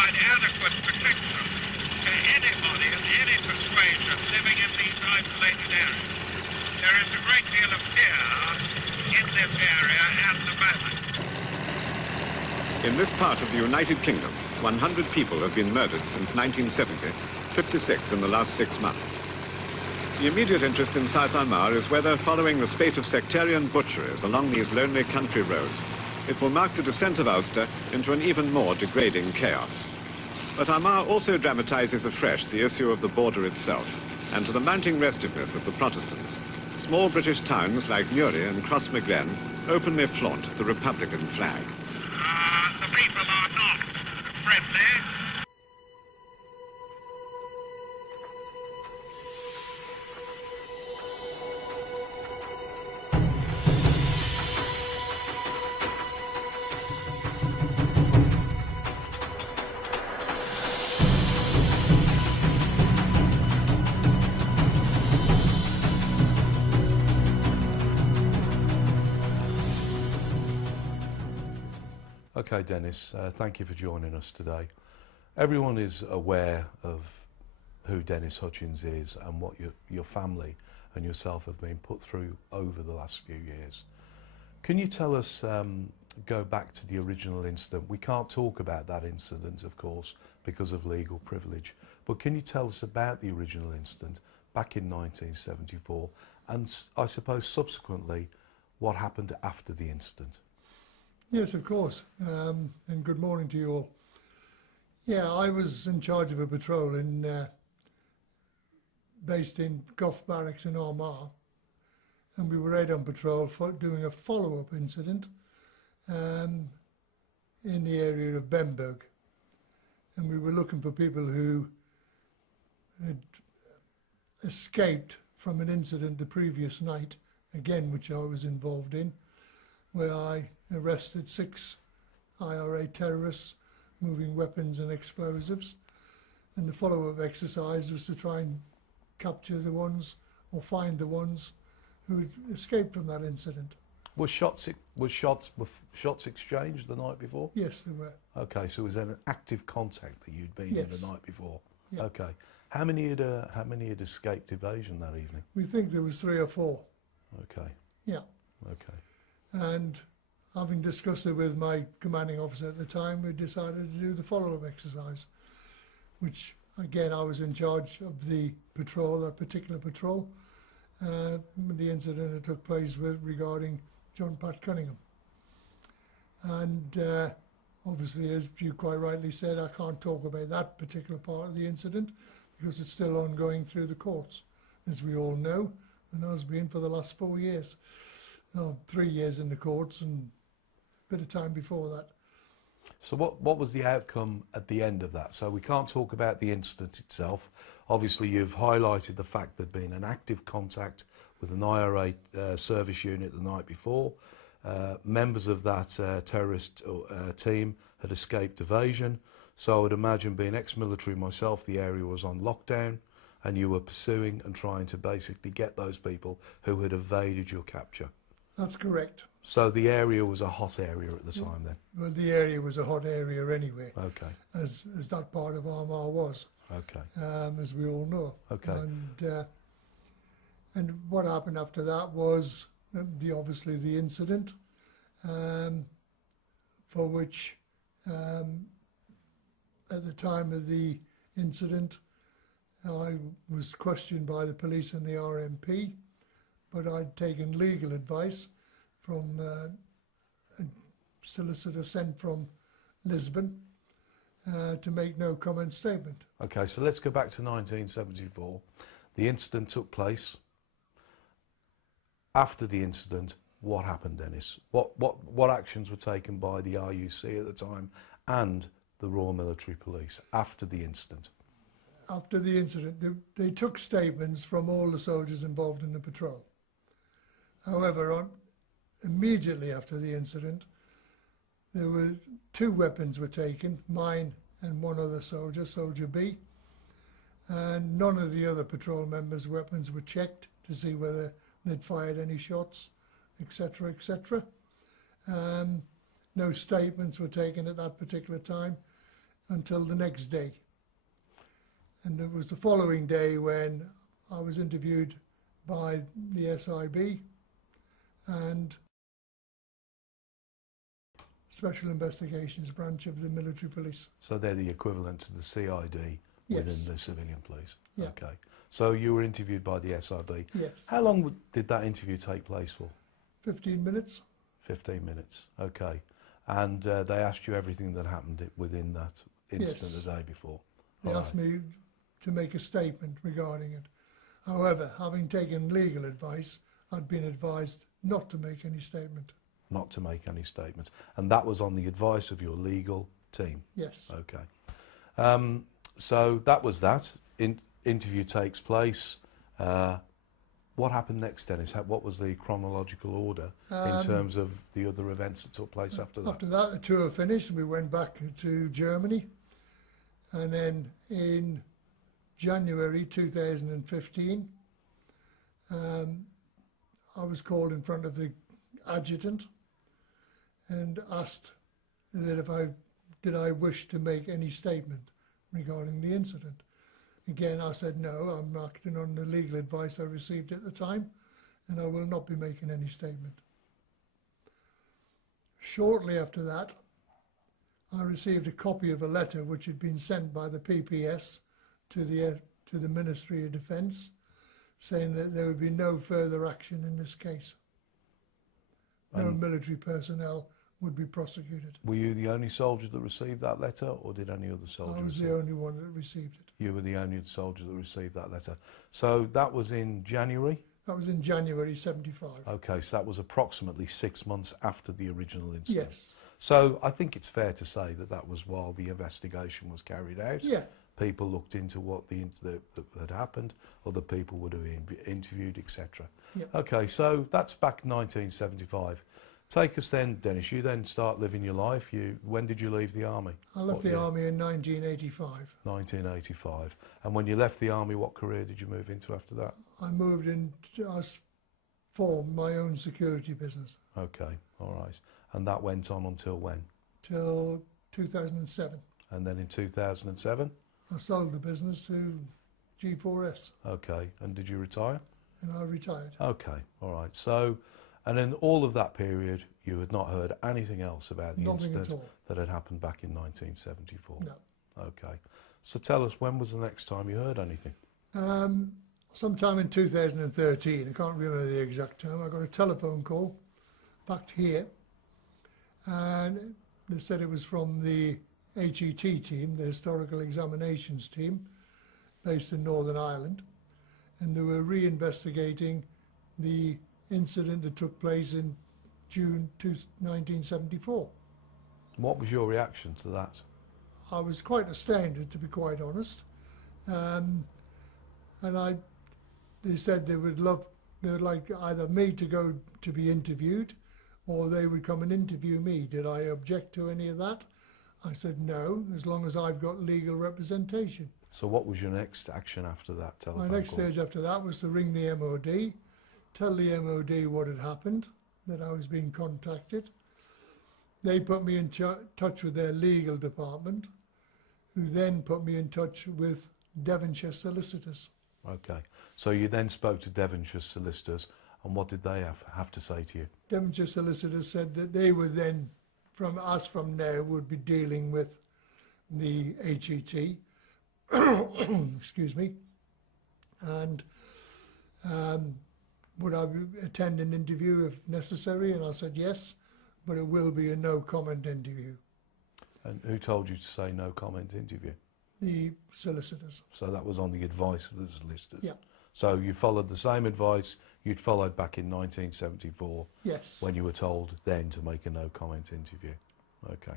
provide adequate protection to anybody of any persuasion living in these isolated areas. There is a great deal of fear in this area at the moment. In this part of the United Kingdom, 100 people have been murdered since 1970, 56 in the last 6 months. The immediate interest in South Armagh is whether, following the spate of sectarian butcheries along these lonely country roads, it will mark the descent of Ulster into an even more degrading chaos. But Armagh also dramatizes afresh the issue of the border itself, and to the mounting restiveness of the Protestants, small British towns like Newry and Crossmaglen openly flaunt the Republican flag. The people are not friendly. Okay, Dennis, thank you for joining us today. Everyone is aware of who Dennis Hutchings is and what your family and yourself have been put through over the last few years. Can you tell us, go back to the original incident? We can't talk about that incident, of course, because of legal privilege, but can you tell us about the original incident back in 1974 and I suppose subsequently what happened after the incident? Yes, of course, and good morning to you all. Yeah, I was in charge of a patrol based in Gough Barracks in Armagh, and we were out on patrol doing a follow-up incident in the area of Bemberg, and we were looking for people who had escaped from an incident the previous night, again which I was involved in, where I arrested 6 IRA terrorists moving weapons and explosives, and the follow-up exercise was to try and capture the ones or find the ones who had escaped from that incident. Were shots exchanged the night before? Yes, they were. Okay, so was there an active contact that you'd been in the night before? Yeah. Okay. How many had escaped evasion that evening? We think there was 3 or 4. Okay. Yeah. Okay. And having discussed it with my commanding officer at the time, we decided to do the follow-up exercise, which again I was in charge of the patrol, that particular patrol, the incident that took place regarding John Pat Cunningham. And obviously, as you quite rightly said, I can't talk about that particular part of the incident because it's still ongoing through the courts, as we all know, and has been for the last 4 years. 3 years in the courts and a bit of time before that. So what was the outcome at the end of that? So we can't talk about the incident itself. Obviously, you've highlighted the fact there'd been an active contact with an IRA service unit the night before. Members of that terrorist team had escaped evasion. So I would imagine, being ex-military myself, the area was on lockdown and you were pursuing and trying to basically get those people who had evaded your capture. That's correct. So the area was a hot area at the time then? Well, the area was a hot area anyway. Okay. As that part of Armagh was. Okay. As we all know. Okay. And what happened after that was obviously the incident, for which at the time of the incident I was questioned by the police and the RMP, but I'd taken legal advice from a solicitor sent from Lisbon to make no comment statement. Okay, so let's go back to 1974. The incident took place. After the incident, what happened, Dennis? What actions were taken by the RUC at the time and the Royal Military Police after the incident? After the incident, they took statements from all the soldiers involved in the patrol. However, immediately after the incident, there were 2 weapons were taken, mine and one other soldier, Soldier B, and none of the other patrol members' weapons were checked to see whether they'd fired any shots, etc., etc. No statements were taken at that particular time, until the next day. And it was the following day when I was interviewed by the SIB and Special Investigations Branch of the Military Police. So they're the equivalent to the CID Yes. within the civilian police? Yeah. Okay. So you were interviewed by the SIB. Yes. How long did that interview take place for? 15 minutes. 15 minutes, okay. And they asked you everything that happened within that incident Yes. the day before? They All asked right. me to make a statement regarding it. However, having taken legal advice, I'd been advised not to make any statement. Not to make any statements. And that was on the advice of your legal team? Yes. Okay. So that was that. Interview takes place. What happened next, Dennis? What was the chronological order in terms of the other events that took place after that? After that, the tour finished and we went back to Germany. And then in January 2015, I was called in front of the adjutant and asked that did I wish to make any statement regarding the incident. Again, I said no, I'm acting on the legal advice I received at the time, and I will not be making any statement. Shortly after that, I received a copy of a letter which had been sent by the PPS to the Ministry of Defence, saying that there would be no further action in this case. No military personnel would be prosecuted. Were you the only soldier that received that letter, or did any other soldier I was receive the it? only one that received it. You were the only soldier that received that letter. So that was in January? That was in January 75. Okay, so that was approximately 6 months after the original incident. Yes. So I think it's fair to say that that was while the investigation was carried out. Yeah. People looked into what that had happened, other people would have been interviewed, etc. Yeah. Okay, so that's back 1975. Take us then, Dennis. You then start living your life. When did you leave the army? I left What the year? army in 1985. 1985. And when you left the army, what career did you move into after that? I moved in, I formed my own security business Okay, all right. And that went on until when? till 2007. And then in 2007? I sold the business to G4S Okay, and did you retire? and I retired. Okay, all right. So, and in all of that period, you had not heard anything else about the Nothing at incident all. that had happened back in 1974? No. Okay. So tell us, when was the next time you heard anything? Sometime in 2013, I can't remember the exact time, I got a telephone call back here and they said it was from the HET team, the Historical Examinations team, based in Northern Ireland, and they were re-investigating the incident that took place in June 1974. What was your reaction to that? I was quite astounded, to be quite honest. They said they would like either me to go to be interviewed, or they would come and interview me. Did I object to any of that? I said no, as long as I've got legal representation. So what was your next action after that telephone My next call? stage after that was to ring the MOD, tell the MOD what had happened, that I was being contacted. They put me in touch with their legal department, who then put me in touch with Devonshire solicitors. Okay. So you then spoke to Devonshire solicitors, and what did they have to say to you? Devonshire solicitors said that they would then, from now, would be dealing with the HET, excuse me, and would I attend an interview if necessary? And I said yes, but it will be a no-comment interview. And who told you to say no comment interview? The solicitors. So that was on the advice of the solicitors? Yeah. So you followed the same advice you'd followed back in 1974 Yes. when you were told then to make a no comment interview? Okay.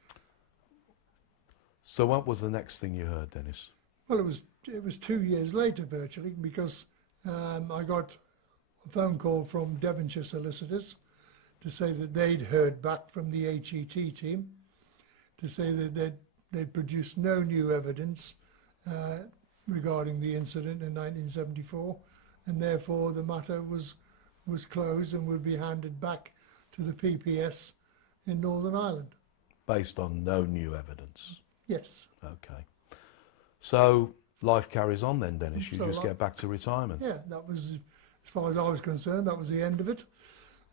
So what was the next thing you heard, Dennis? Well, it was 2 years later virtually, because I got a phone call from Devonshire solicitors to say that they'd heard back from the HET team to say that they'd produced no new evidence regarding the incident in 1974, and therefore the matter was closed and would be handed back to the PPS in Northern Ireland. Based on no new evidence? Yes. Okay. So life carries on then, Dennis. You So just get back to retirement. Yeah, that was, as far as I was concerned, that was the end of it,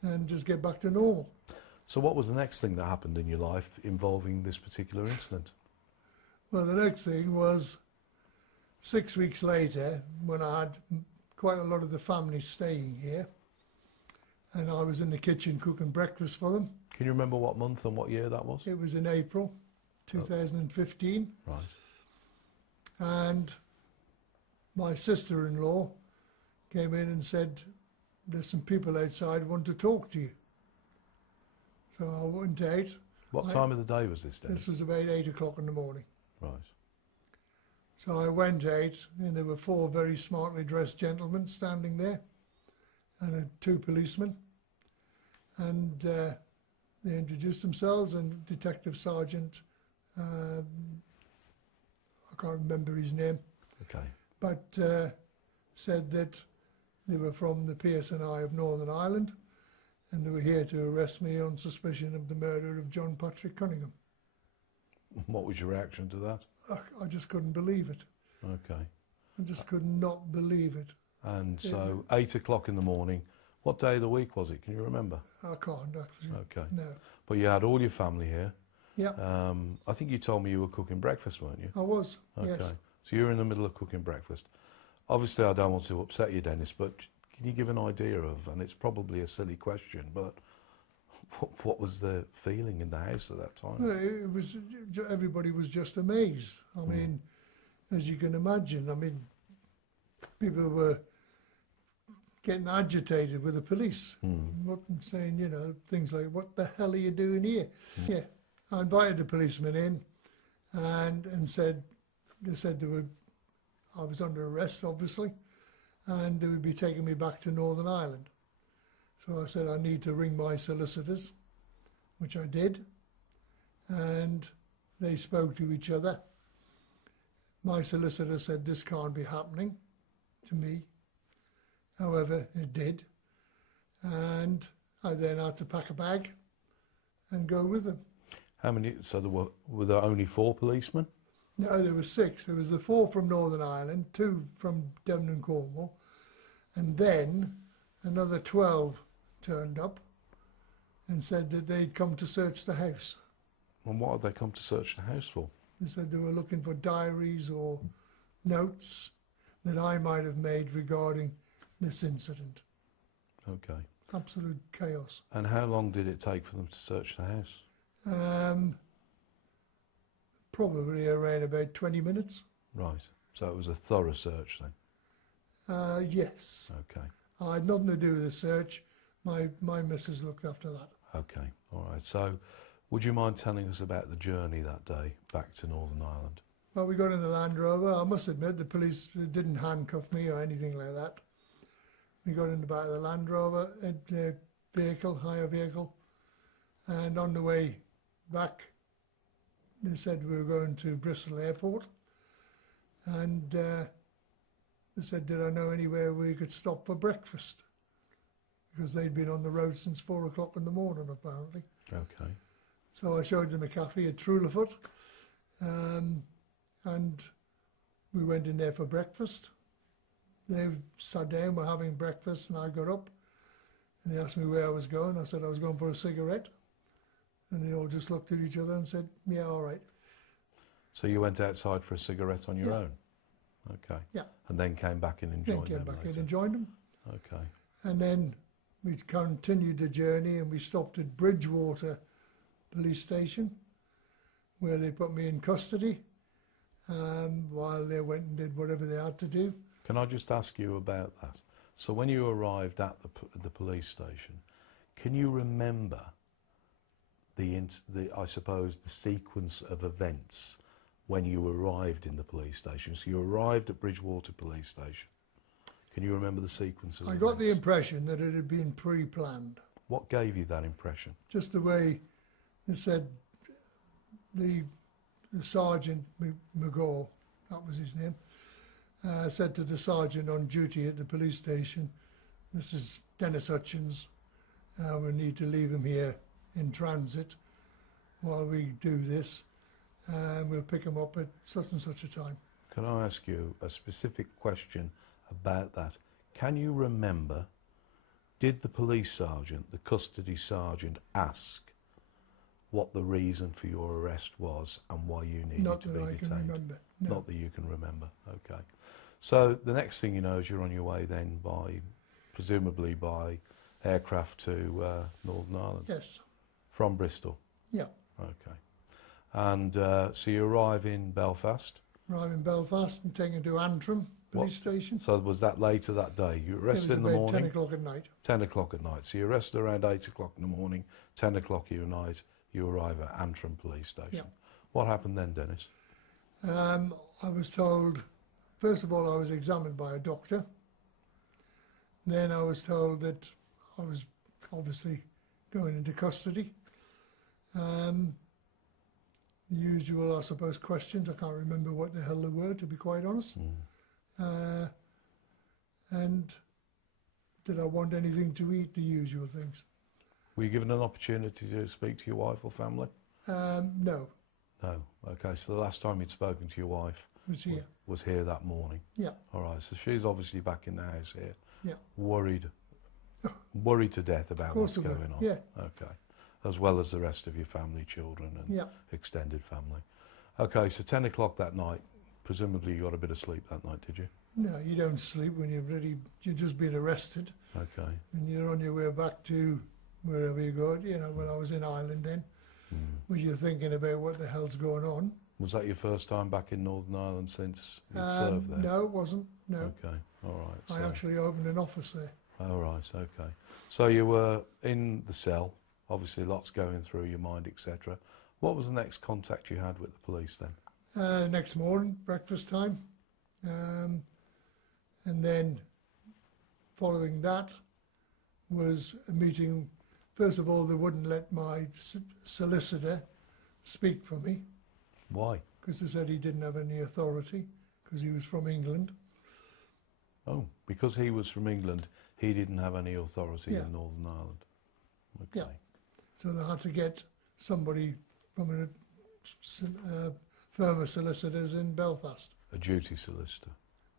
and just get back to normal. So what was the next thing that happened in your life involving this particular incident? Well, the next thing was 6 weeks later, when I had quite a lot of the family staying here, and I was in the kitchen cooking breakfast for them. Can you remember what month and what year that was? It was in April 2015. Right. And my sister-in-law came in and said, there's some people outside who want to talk to you. So I went out. What time of the day was this, Dennis? This was about 8 o'clock in the morning. Right. So I went out, and there were 4 very smartly dressed gentlemen standing there, and 2 policemen. And they introduced themselves, and Detective Sergeant, I can't remember his name, Okay. but said that they were from the PSNI of Northern Ireland, and they were here to arrest me on suspicion of the murder of John Patrick Cunningham. What was your reaction to that? I just couldn't believe it. Okay. I just could not believe it. And so 8 o'clock in the morning, what day of the week was it? Can you remember? I can't actually. Okay. No. But you had all your family here. Yeah, I think you told me you were cooking breakfast, weren't you? I was. Okay. Yes. So you were in the middle of cooking breakfast. Obviously, I don't want to upset you, Dennis, but can you give an idea of, and it's probably a silly question, but what was the feeling in the house at that time? Well, it was, everybody was just amazed. I mean, as you can imagine, I mean, people were getting agitated with the police, saying, you know, things like, what the hell are you doing here? Yeah, I invited the policeman in and said, they said I was under arrest, obviously, and they would be taking me back to Northern Ireland. So I said, I need to ring my solicitors, which I did, and they spoke to each other. My solicitor said, this can't be happening to me. However, it did, and I then had to pack a bag and go with them. How many? So were there only 4 policemen? No, there were 6. There was the 4 from Northern Ireland, 2 from Devon and Cornwall, and then another 12 turned up and said that they'd come to search the house. And what had they come to search the house for? They said they were looking for diaries or notes that I might have made regarding this incident. Okay. Absolute chaos. And how long did it take for them to search the house? Probably around about 20 minutes. Right. So it was a thorough search then? Yes. Okay. I had nothing to do with the search. My missus looked after that. Okay. All right. So would you mind telling us about the journey that day back to Northern Ireland? Well, we got in the Land Rover. I must admit, the police didn't handcuff me or anything like that. We got in the back of the Land Rover, a vehicle, hire vehicle, and on the way back, they said we were going to Bristol Airport, and they said, did I know anywhere where you could stop for breakfast? Because they'd been on the road since 4 o'clock in the morning, apparently. Okay. So I showed them a cafe at Trulaford, and we went in there for breakfast. They sat down, were having breakfast, and I got up, and they asked me where I was going. I said I was going for a cigarette, and they all just looked at each other and said, yeah, all right. So you went outside for a cigarette on your own? Okay. Yeah. And then came back in and Then joined came them back later? in and joined them. Okay. And then we continued the journey, and we stopped at Bridgewater police station, where they put me in custody while they went and did whatever they had to do. Can I just ask you about that? So when you arrived at the police station, can you remember I suppose the sequence of events when you arrived in the police station? So you arrived at Bridgewater police station. Can you remember the sequence of I events? got the impression that it had been pre-planned. What gave you that impression? Just the way they said, the Sergeant McGaw, that was his name, said to the sergeant on duty at the police station, this is Dennis Hutchings, we need to leave him here in transit while we do this, and we'll pick him up at such and such a time. Can I ask you a specific question about that? Can you remember, did the police sergeant, the custody sergeant, ask what the reason for your arrest was and why you needed Not to that be I detained? can remember. No. Not that you can remember. Okay. So the next thing you know is you're on your way then presumably by aircraft to Northern Ireland. Yes. From Bristol. Yeah. Okay. And so you arrive in Belfast. Arrive in Belfast and taken to Antrim police station. So was that later that day? You arrested in the It was morning? about 10 o'clock at night. 10 o'clock at night. So you arrested around 8 o'clock in the morning, 10 o'clock at night, you arrive at Antrim police station. Yeah. What happened then, Dennis? I was told, first of all, I was examined by a doctor. Then I was told that I was obviously going into custody. The usual, I suppose, questions. I can't remember what the hell they were, to be quite honest. And did I want anything to eat? The usual things. Were you given an opportunity to speak to your wife or family? No, No. Okay, so the last time you'd spoken to your wife was here. was here that morning. Yeah, All right, so she's obviously back in the house here, yeah. worried to death about Of course what's I will, going on. yeah. Okay, as well as the rest of your family, children and Yeah. extended family. Okay, so 10 o'clock that night, presumably you got a bit of sleep that night, did you? No, you don't sleep when you've just been arrested Okay. and you're on your way back to wherever you go. You know, well, I was in Ireland then. Were you thinking about what the hell's going on? Was that your first time back in Northern Ireland since you'd served there? No, it wasn't. No, Okay, all right. I actually opened an office there. All right, okay. So you were in the cell, obviously lots going through your mind, etc. What was the next contact you had with the police then? Next morning, breakfast time. And then following that was a meeting. First of all, they wouldn't let my solicitor speak for me Why? because they said he didn't have any authority because he was from England. Oh, because he was from England, he didn't have any authority Yeah. in Northern Ireland. Okay. Yeah. So they had to get somebody from a firm of solicitors in Belfast. A duty solicitor.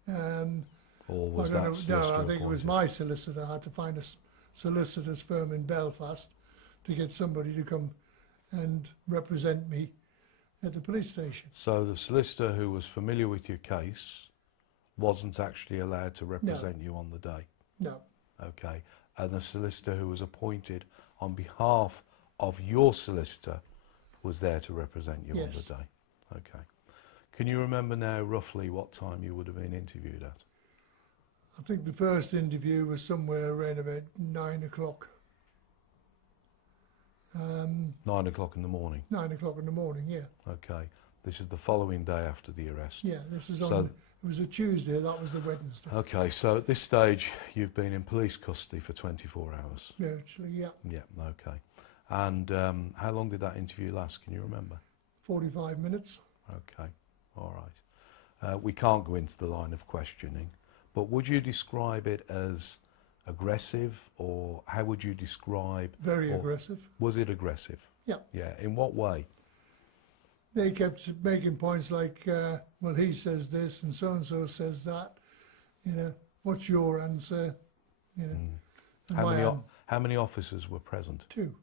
Or I was don't that know. solicitor No, I think it was appointed? my solicitor. I had to find a solicitor's firm in Belfast to get somebody to come and represent me at the police station. So the solicitor who was familiar with your case wasn't actually allowed to represent you on the day? No, Okay. And the solicitor who was appointed on behalf of your solicitor was there to represent you Yes. on the day? Okay. Can you remember now roughly what time you would have been interviewed at? I think the first interview was somewhere around about 9 o'clock. 9 o'clock in the morning? 9 o'clock in the morning, yeah. Okay. This is the following day after the arrest? Yeah, this is So- on, it was a Tuesday, that was the Wednesday. Okay, so at this stage you've been in police custody for 24 hours? Virtually, yeah. Yeah, okay. And how long did that interview last, can you remember? 45 minutes. Okay, all right. We can't go into the line of questioning, but would you describe it as aggressive, or how would you describe... Very or aggressive. Was it aggressive? Yeah. Yeah, in what way? They kept making points like, well, he says this and so says that. You know, what's your answer? You know, and How many officers were present? 2.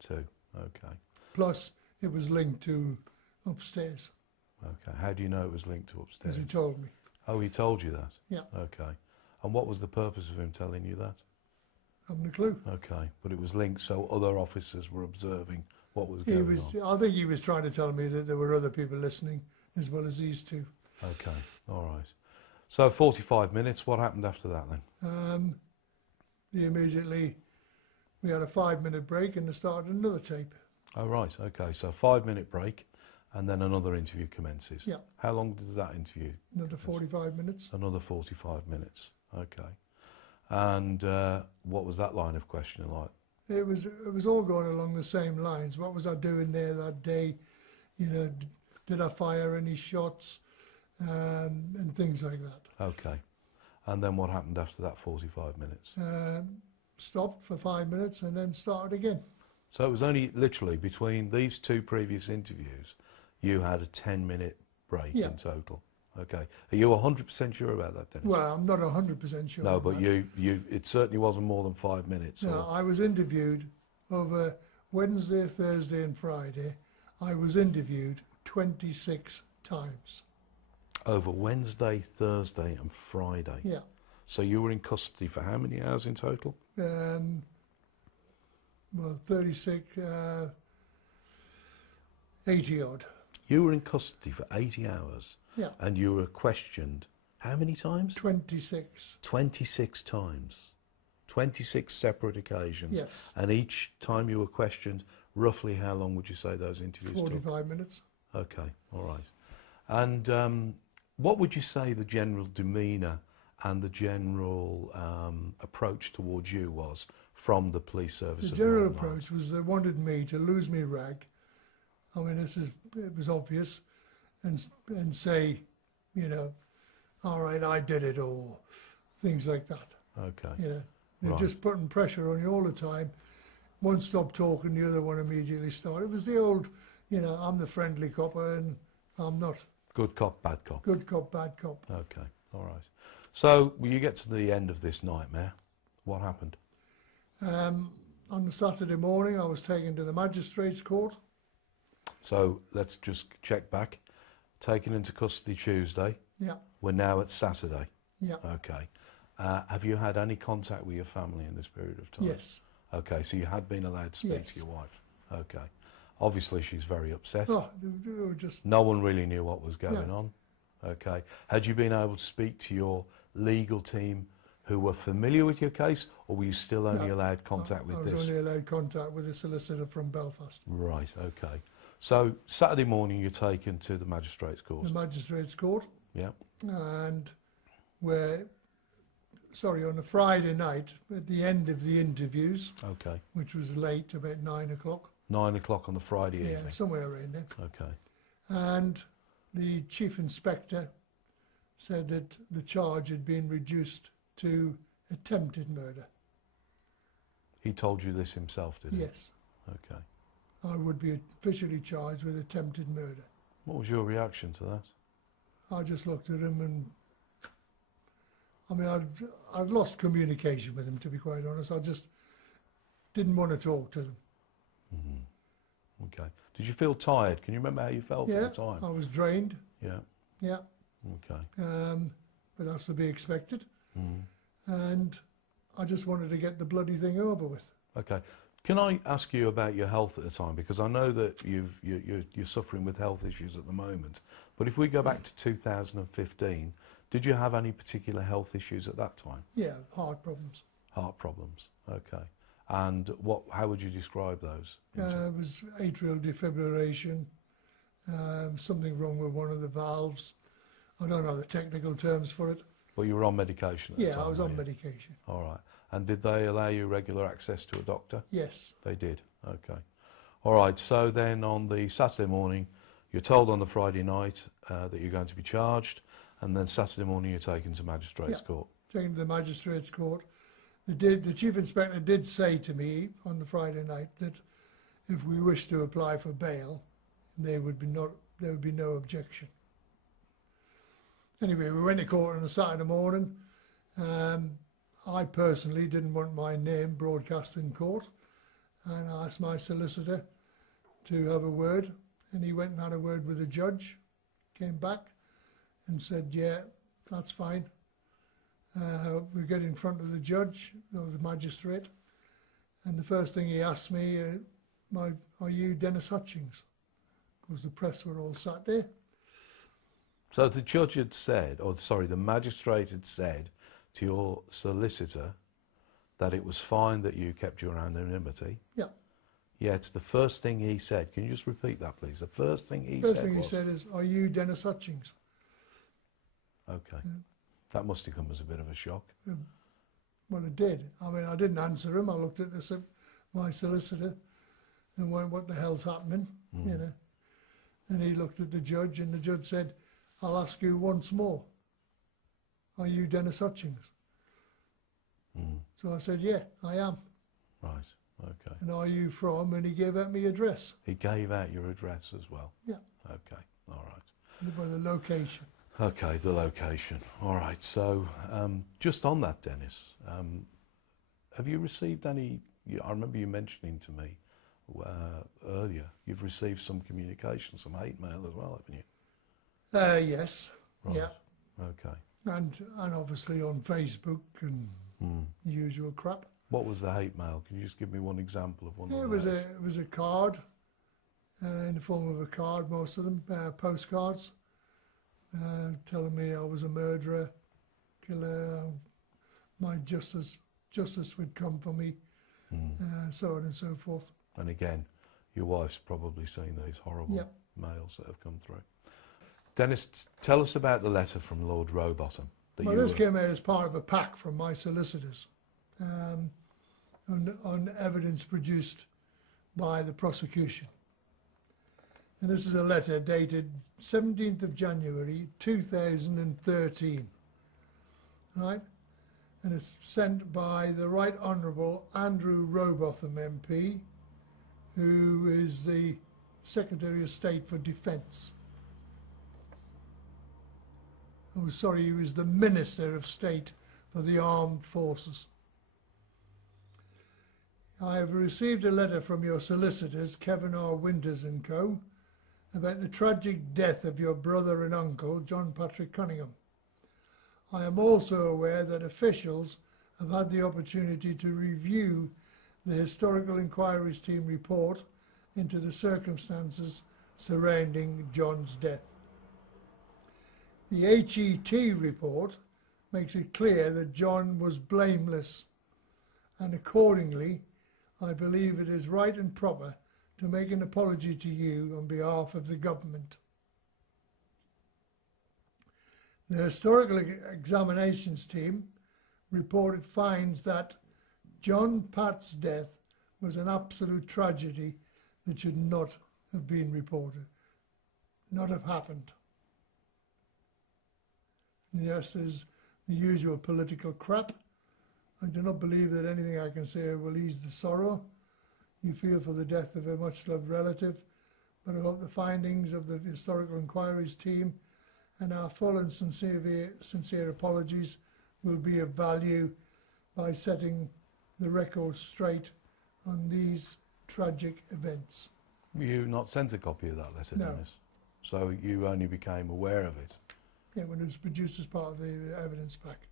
2, okay. Plus, it was linked to upstairs, Okay, how do you know it was linked to as upstairs? he told me. Oh, he told you that? Yeah, Okay. And what was the purpose of him telling you that? haven't a clue. Okay, but it was linked so other officers were observing what was He going was. on. I think he was trying to tell me that there were other people listening as well as these 2. Okay, all right. So 45 minutes, what happened after that then? We had a 5-minute break and they started another tape. Oh, right, okay, so 5-minute break and then another interview commences. Yeah. How long did that interview? Another 45 minutes. Another 45 minutes, okay. And what was that line of questioning like? It was all going along the same lines. What was I doing there that day? You know, did I fire any shots? And things like that. Okay. And then what happened after that 45 minutes? Stopped for 5 minutes and then started again. So it was only literally between these 2 previous interviews, you had a 10-minute break Yeah. in total. Okay. Are you 100% sure about that, Dennis? Well, I'm not 100% sure. No, on but that. it certainly wasn't more than 5 minutes. No, or- I was interviewed over Wednesday, Thursday and Friday. I was interviewed 26 times. Over Wednesday, Thursday and Friday. Yeah. So you were in custody for how many hours in total? Well, 36, 80 odd. You were in custody for 80 hours. Yeah. And you were questioned how many times? 26. 26 times. 26 separate occasions. Yes. And each time you were questioned, roughly how long would you say those interviews took? 45 minutes. Okay, all right. And what would you say the general demeanour and the general approach towards you was from the police service? The of general Northern approach was they wanted me to lose me rag. I mean, it was obvious, and say, you know, all right, I did it, or things like that. Okay. You know, they're Right. just putting pressure on you all the time. One stopped talking, the other one immediately started. It was the old, you know, I'm the friendly copper and I'm not. Good cop, bad cop. Good cop, bad cop. Okay, all right. So when you get to the end of this nightmare, what happened? On the Saturday morning, I was taken to the magistrate's court. So let's just check back. Taken into custody Tuesday. Yeah, We're now at Saturday. yeah, Okay. Have you had any contact with your family in this period of time? yes. Okay, so you had been allowed to speak Yes. to your wife. Okay. Obviously she's very upset. Oh, they were just, No one really knew what was going No. on. Okay. Had you been able to speak to your legal team who were familiar with your case, or were you still only No. allowed contact I with was this? only allowed contact with a solicitor from Belfast. Right, okay. So Saturday morning you're taken to the magistrate's court. The magistrate's court, Yeah. and on the Friday night, at the end of the interviews, Okay. which was late, about 9 o'clock, 9 o'clock on the Friday yeah, evening. somewhere around there, Okay. and the chief inspector said that the charge had been reduced to attempted murder. He told you this himself, did he? Yes, Okay. I would be officially charged with attempted murder. What was your reaction to that? I just looked at him and, I mean, I'd lost communication with him, to be quite honest. I just didn't want to talk to them. Okay. Did you feel tired? Can you remember how you felt Yeah, at the time? I was drained, Yeah. yeah, Okay. but that's to be expected. Mm. And I just wanted to get the bloody thing over with. Okay. Can I ask you about your health at the time? Because I know that you're suffering with health issues at the moment. But if we go back to 2015, did you have any particular health issues at that time? Yeah, heart problems. Heart problems. Okay. And how would you describe those? It was atrial defibrillation, something wrong with one of the valves. I don't know the technical terms for it. Well, you were on medication at the Yeah, time. I was were on you? medication. All right. And did they allow you regular access to a doctor? Yes, They did. Okay. All right. So then on the Saturday morning, you're told on the Friday night that you're going to be charged, and then Saturday morning you're taken to magistrate's Yeah. court. taken to the magistrate's court. The chief inspector did say to me on the Friday night that if we wished to apply for bail, there would be no objection. Anyway, we went to court on a Saturday morning. I personally didn't want my name broadcast in court, and I asked my solicitor to have a word, and he went and had a word with the judge, came back and said, yeah, that's fine. We get in front of the judge, or the magistrate, and the first thing he asked me, are you Dennis Hutchings? Because the press were all sat there. So the judge had said, the magistrate had said to your solicitor that it was fine that you kept your anonymity. Yeah. Yet the first thing he said, can you just repeat that, please? The first thing he First said thing was, he said is, are you Dennis Hutchings? okay. That must have come as a bit of a shock. Well, it did. I mean, I didn't answer him. I looked at my solicitor and went, what the hell's happening? You know. And he looked at the judge, and the judge said, I'll ask you once more. Are you Dennis Hutchings? So I said, yeah, I am. Right, okay. And are you from? And he gave out my address. He gave out your address as well. Yeah. Okay. or the location. Okay, the location. All right. So, just on that, Dennis, have you received any? I remember you mentioning to me earlier. You've received some communication, some hate mail as well, haven't you? Yes. Right. Yeah. Okay. And obviously on Facebook and the usual crap. What was the hate mail? Can you just give me one example of one? Yeah, of it was a card, in the form of a card. Most of them postcards, telling me I was a murderer, killer. My justice would come for me, so on and so forth. And again, your wife's probably seen these horrible mails that have come through. Dennis, tell us about the letter from Lord Rowbottom. Well, this came out as part of a pack from my solicitors on evidence produced by the prosecution. And this is a letter dated 17th of January 2013, right? And it's sent by the Right Honourable Andrew Rowbotham MP, who is the Secretary of State for Defence. Oh, sorry, he was the Minister of State for the Armed Forces. I have received a letter from your solicitors, Kevin R. Winters and Co., about the tragic death of your brother and uncle, John Patrick Cunningham. I am also aware that officials have had the opportunity to review the Historical Inquiries Team report into the circumstances surrounding John's death. The HET report makes it clear that John was blameless, and accordingly, I believe it is right and proper to make an apology to you on behalf of the government. The Historical Examinations Team reported finds that John Pat's death was an absolute tragedy that should not have been reported, not have happened. Yes, there's the usual political crap. I do not believe that anything I can say will ease the sorrow you feel for the death of a much-loved relative, but I hope the findings of the Historical Inquiries Team and our full and sincere apologies will be of value by setting the record straight on these tragic events. You not sent a copy of that letter, No. Dennis? So you only became aware of it? Yeah, when it was produced as part of the evidence pack.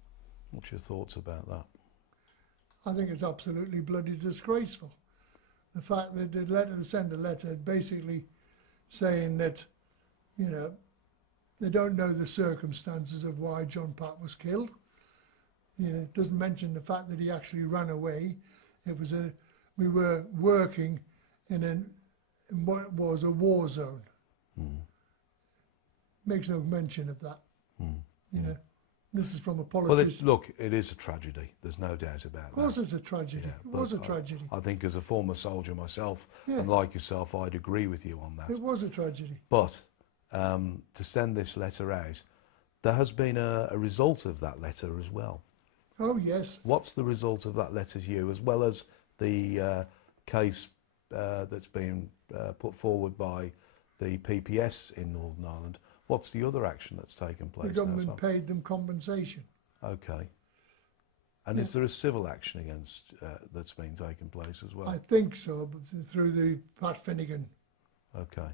What's your thoughts about that? I think it's absolutely bloody disgraceful. The fact that they send a letter basically saying that, you know, they don't know the circumstances of why John Pat was killed. You know, it doesn't mention the fact that he actually ran away. It was we were working in what was a war zone. Makes no mention of that. You know, this is from a politician. Well, look, it is a tragedy. There's no doubt about that. Of course it's a tragedy. Yeah, it was a tragedy. I think as a former soldier myself, Yeah. and like yourself, I'd agree with you on that. It was a tragedy. But to send this letter out, there has been a result of that letter as well. Oh, yes. What's the result of that letter to you, as well as the case that's been put forward by the PPS in Northern Ireland? What's the other action that's taken place? The government paid them compensation. Okay. And is there a civil action against that's been taking place as well? I think so, but through the Pat Finnegan Okay.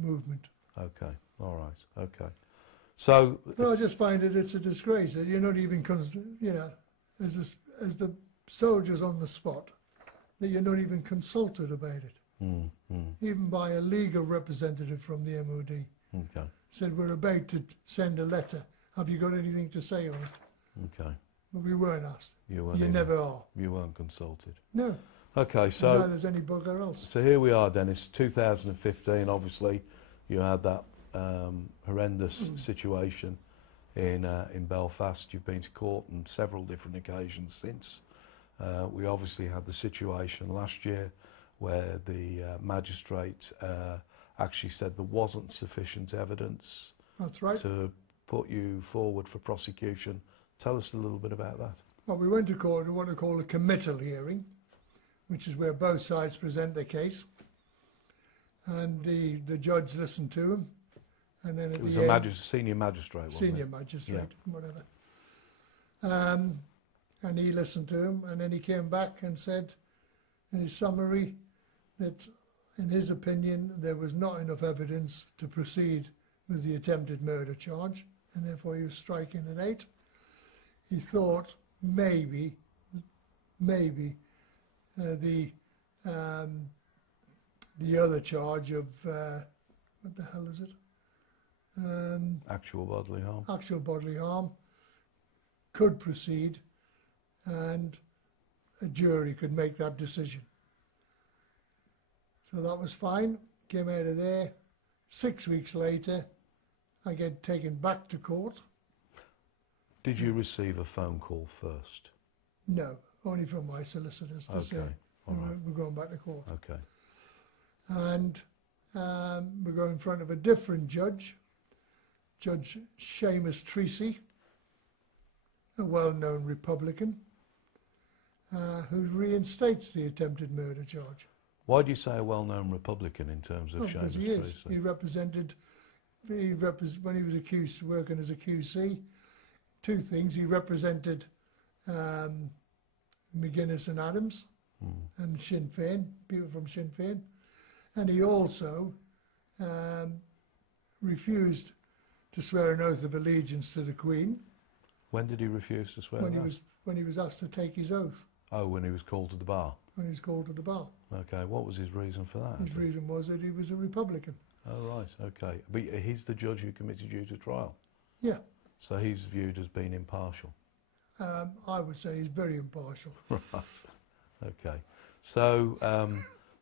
movement. Okay. All right. Okay. So. Well, I just find it's a disgrace that you're not even, you know, as the soldiers on the spot, that you're not even consulted about it, even by a legal representative from the MOD. Okay. Said, we're about to send a letter. Have you got anything to say on it? Okay. But we weren't asked. You never are. You weren't consulted. No. Okay, so. No, there's any bugger else. So here we are, Dennis. 2015. Obviously, you had that horrendous situation in Belfast. You've been to court on several different occasions since. We obviously had the situation last year where the magistrate actually said there wasn't sufficient evidence. That's right. To put you forward for prosecution. Tell us a little bit about that. Well, we went to court in what we call a committal hearing, which is where both sides present their case. And the judge listened to them And then at It was the end, senior magistrate, wasn't senior it? magistrate, whatever. And he listened to him, and then he came back and said in his summary that, in his opinion, there was not enough evidence to proceed with the attempted murder charge, and therefore he was striking at 8. He thought maybe the other charge of what the hell is it? Actual bodily harm. Actual bodily harm could proceed, and a jury could make that decision. So that was fine. Came out of there. 6 weeks later, I get taken back to court. Did you receive a phone call first? No, only from my solicitors to say we're going back to court. Okay. And we go in front of a different judge, Judge Seamus Treacy, a well-known Republican, who reinstates the attempted murder charge. Why do you say a well-known Republican in terms of Seamus Because he is. Treacy? He represented, when he was accused, working as a QC, 2 things. He represented McGuinness and Adams and Sinn Féin, people from Sinn Féin. And he also refused to swear an oath of allegiance to the Queen. When did he refuse to swear? When he was asked to take his oath. Oh, when he was called to the bar. When he was called to the bar. Okay, what was his reason for that? His reason was that he was a Republican. Oh, right, okay. But he's the judge who committed you to trial. Yeah. So he's viewed as being impartial. I would say he's very impartial. Right. Okay. So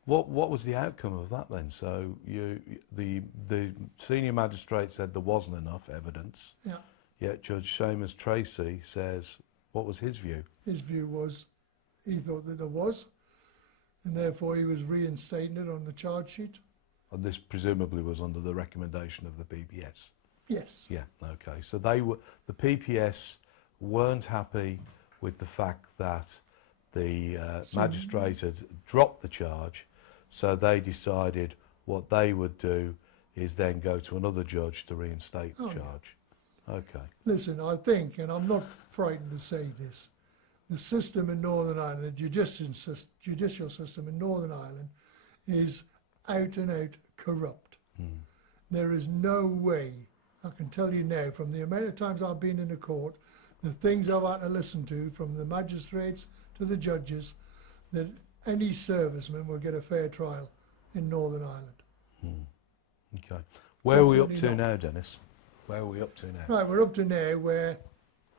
what was the outcome of that then? So the senior magistrate said there wasn't enough evidence. Yeah. Yet Judge Seamus Treacy says, what was his view? His view was he thought that there was, and therefore he was reinstating it on the charge sheet. And this presumably was under the recommendation of the PPS. Yes. Yeah. Okay. So the PPS weren't happy with the fact that the magistrate had dropped the charge, so they decided what they would do is then go to another judge to reinstate the charge. Yeah. Okay. Listen, I think, and I'm not frightened to say this, the system in Northern Ireland, the judicial system in Northern Ireland is out and out corrupt. There is no way, I can tell you now, from the amount of times I've been in a court, the things I've had to listen to, from the magistrates to the judges, that any serviceman will get a fair trial in Northern Ireland. Okay. Where are we up Definitely to not. now, Dennis? Where are we up to now? Right, we're up to now where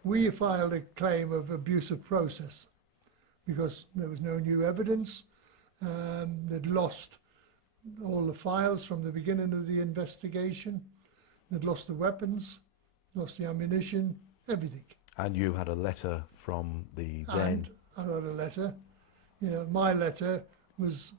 we filed a claim of abusive process because there was no new evidence. They'd lost all the files from the beginning of the investigation. They'd lost the weapons, lost the ammunition, everything. And you had a letter from the then... And I wrote a letter. You know, my letter was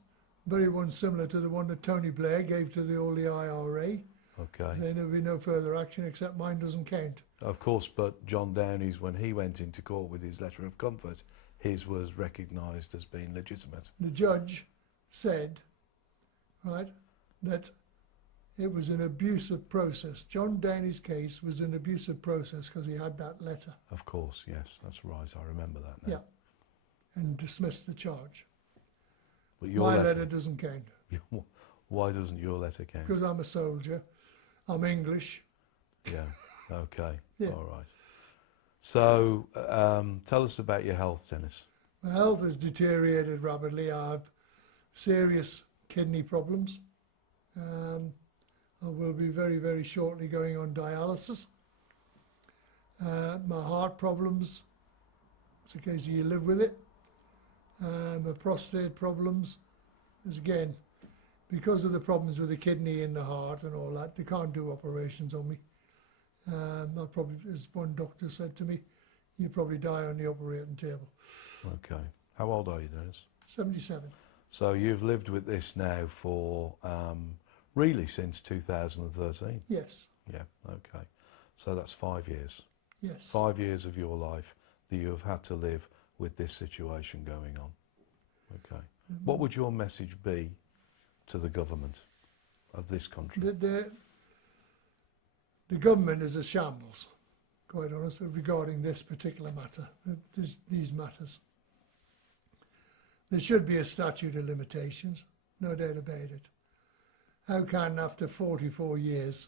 very one similar to the one that Tony Blair gave to all the IRA. Okay. Saying there'll be no further action except mine doesn't count. Of course, but John Downey's, when he went into court with his letter of comfort, his was recognised as being legitimate. The judge said, right, that it was an abusive process. John Downey's case was an abusive process because he had that letter. Of course, yes, that's right. I remember that now. Yeah, and dismissed the charge. But your My letter doesn't count. Why doesn't your letter count? Because I'm a soldier. I'm English. Yeah, okay, Yeah. all right. So tell us about your health, Dennis. My health has deteriorated rapidly. I have serious kidney problems. I will be very, very shortly going on dialysis. My heart problems, it's a case of you live with it. My prostate problems is again, because of the problems with the kidney and the heart and all that, they can't do operations on me. I'll probably, as one doctor said to me, you probably die on the operating table. Okay. How old are you, Dennis? 77. So you've lived with this now for really since 2013? Yes. Yeah, okay. So that's 5 years. Yes. 5 years of your life that you have had to live with this situation going on. Okay. What would your message be to the government of this country? The government is a shambles, quite honest, regarding this particular matter, these matters. There should be a statute of limitations, no doubt about it. How can, after 44 years,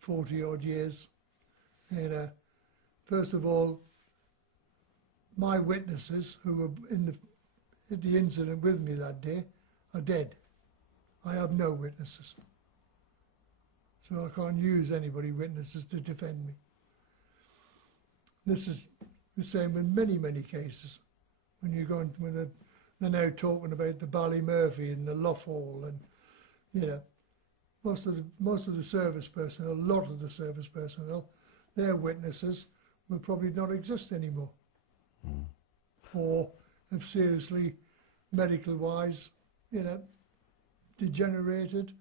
40 odd years, first of all, my witnesses who were at the incident with me that day are dead. I have no witnesses. So I can't use anybody witnesses to defend me. This is the same in many, many cases. When you're going, when they're now talking about the Ballymurphy and the Loughall, and most of the service personnel, a lot of the service personnel, their witnesses will probably not exist anymore, or have seriously, medical-wise, degenerated.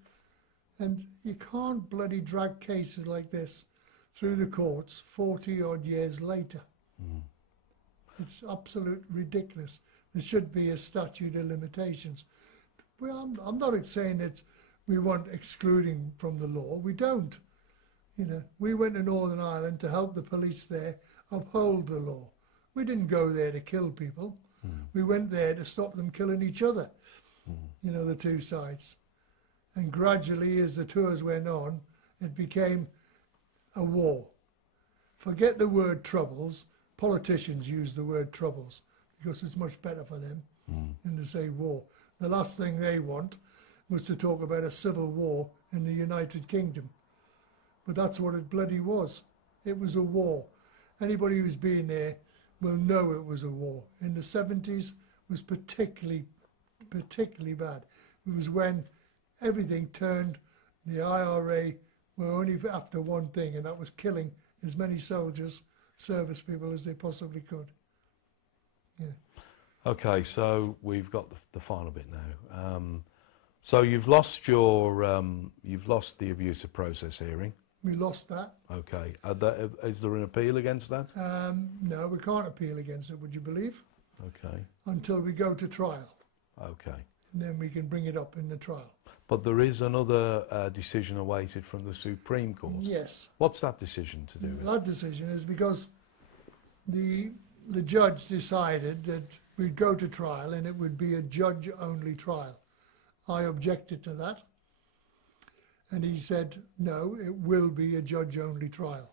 And you can't bloody drag cases like this through the courts 40 odd years later. It's absolute ridiculous. There should be a statute of limitations. Well, I'm not saying that we want excluding from the law. We don't. We went to Northern Ireland to help the police there uphold the law. We didn't go there to kill people. We went there to stop them killing each other, the two sides. And gradually, as the tours went on, it became a war. Forget the word troubles. Politicians use the word troubles because it's much better for them than to say war. The last thing they want was to talk about a civil war in the United Kingdom. But that's what it bloody was. It was a war. Anybody who's been there will know it was a war. In the 70s was particularly bad. It was when everything turned. The IRA were only after one thing, and that was killing as many soldiers, service people, as they possibly could. Okay, so we've got the final bit now. So you've lost the abuse of process hearing. We lost that. Okay. Is there an appeal against that? No, we can't appeal against it, would you believe? Okay. Until we go to trial. Okay. And then we can bring it up in the trial. But there is another decision awaited from the Supreme Court. Yes. What's that decision to do with? That decision is because the judge decided that we'd go to trial and it would be a judge-only trial. I objected to that. And he said, no, it will be a judge-only trial.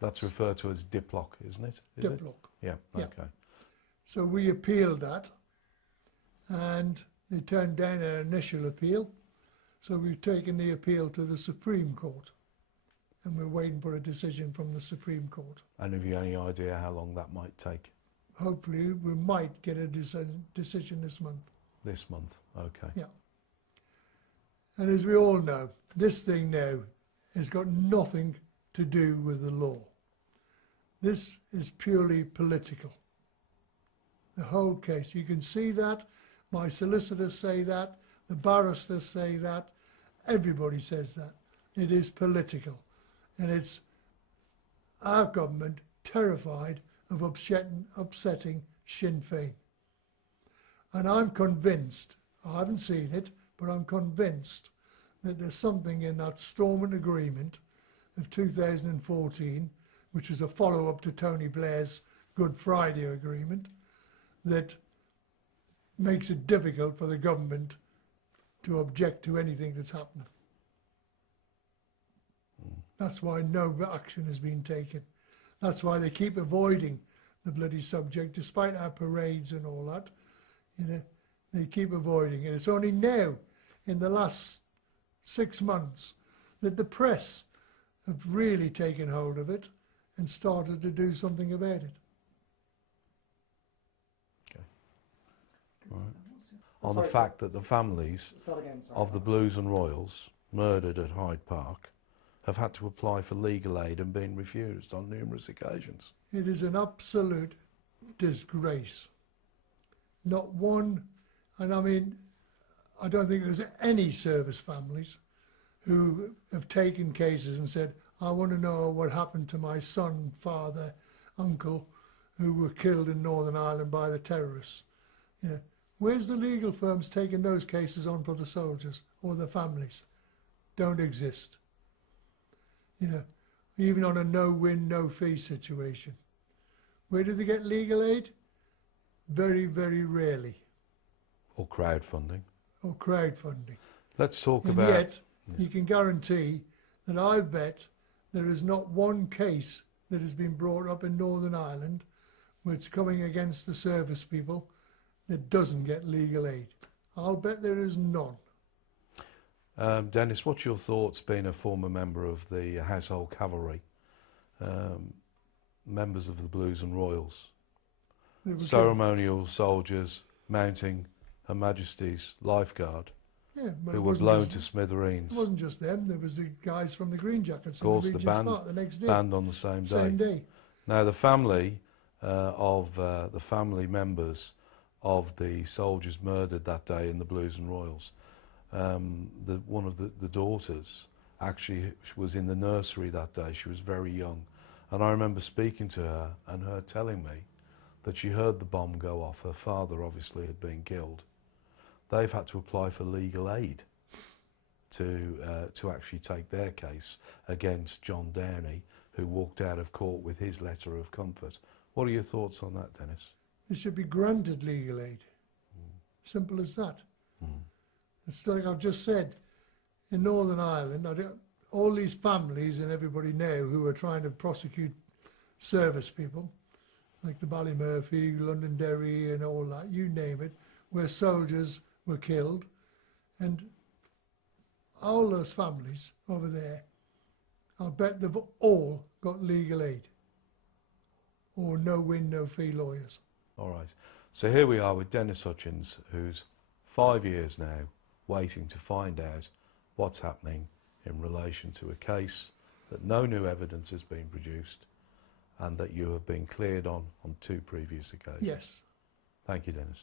That's referred to as diplock, isn't it? Diplock. Yeah, okay. So we appealed that, and they turned down our initial appeal. So we've taken the appeal to the Supreme Court, and we're waiting for a decision from the Supreme Court. And have you any idea how long that might take? Hopefully we might get a decision this month. This month, okay. Yeah. And as we all know, this thing now has got nothing to do with the law. This is purely political. The whole case. You can see that. My solicitors say that. The barristers say that. Everybody says that. It is political. And it's our government terrified of upsetting Sinn Féin. And I'm convinced, I haven't seen it, but I'm convinced that there's something in that Stormont Agreement of 2014, which is a follow-up to Tony Blair's Good Friday Agreement, that makes it difficult for the government to object to anything that's happening. That's why no action has been taken. That's why they keep avoiding the bloody subject, despite our parades and all that. They keep avoiding it. It's only now, in the last 6 months, that the press have really taken hold of it and started to do something about it. Okay. Right. On the fact that the families of the Blues and Royals murdered at Hyde Park have had to apply for legal aid and been refused on numerous occasions. It is an absolute disgrace. Not one, and I mean, I don't think there's any service families who have taken cases and said, I want to know what happened to my son, father, uncle, who were killed in Northern Ireland by the terrorists. Where's the legal firms taking those cases on for the soldiers or the families? Don't exist. even on a no-win, no-fee situation. Where do they get legal aid? Very, very rarely. Or crowdfunding. Or crowdfunding. Let's talk And about... yet, you can guarantee that I bet there is not one case that has been brought up in Northern Ireland where it's coming against the service people that doesn't get legal aid. I'll bet there is none. Dennis, what's your thoughts, being a former member of the Household Cavalry, members of the Blues and Royals, ceremonial soldiers mounting Her Majesty's Lifeguard, who were blown to smithereens? It wasn't just them, there was the guys from the Green Jackets. Of course, the the band, the next day. band on the same day. Now, the family the family members of the soldiers murdered that day in the Blues and Royals, one of the daughters actually was in the nursery that day. She was very young, and I remember speaking to her and her telling me that she heard the bomb go off. Her father obviously had been killed. They've had to apply for legal aid to actually take their case against John Downey, who walked out of court with his letter of comfort. What are your thoughts on that, Dennis? They should be granted legal aid. Simple as that. It's like I've just said, in Northern Ireland, all these families and everybody now who are trying to prosecute service people, like the Ballymurphy, Londonderry and all that, you name it, where soldiers were killed, and all those families over there, I'll bet they've all got legal aid or no-win, no-fee lawyers. All right. So here we are with Dennis Hutchings, who's 5 years now waiting to find out what's happening in relation to a case that no new evidence has been produced and that you have been cleared on 2 previous occasions. Yes. Thank you, Dennis.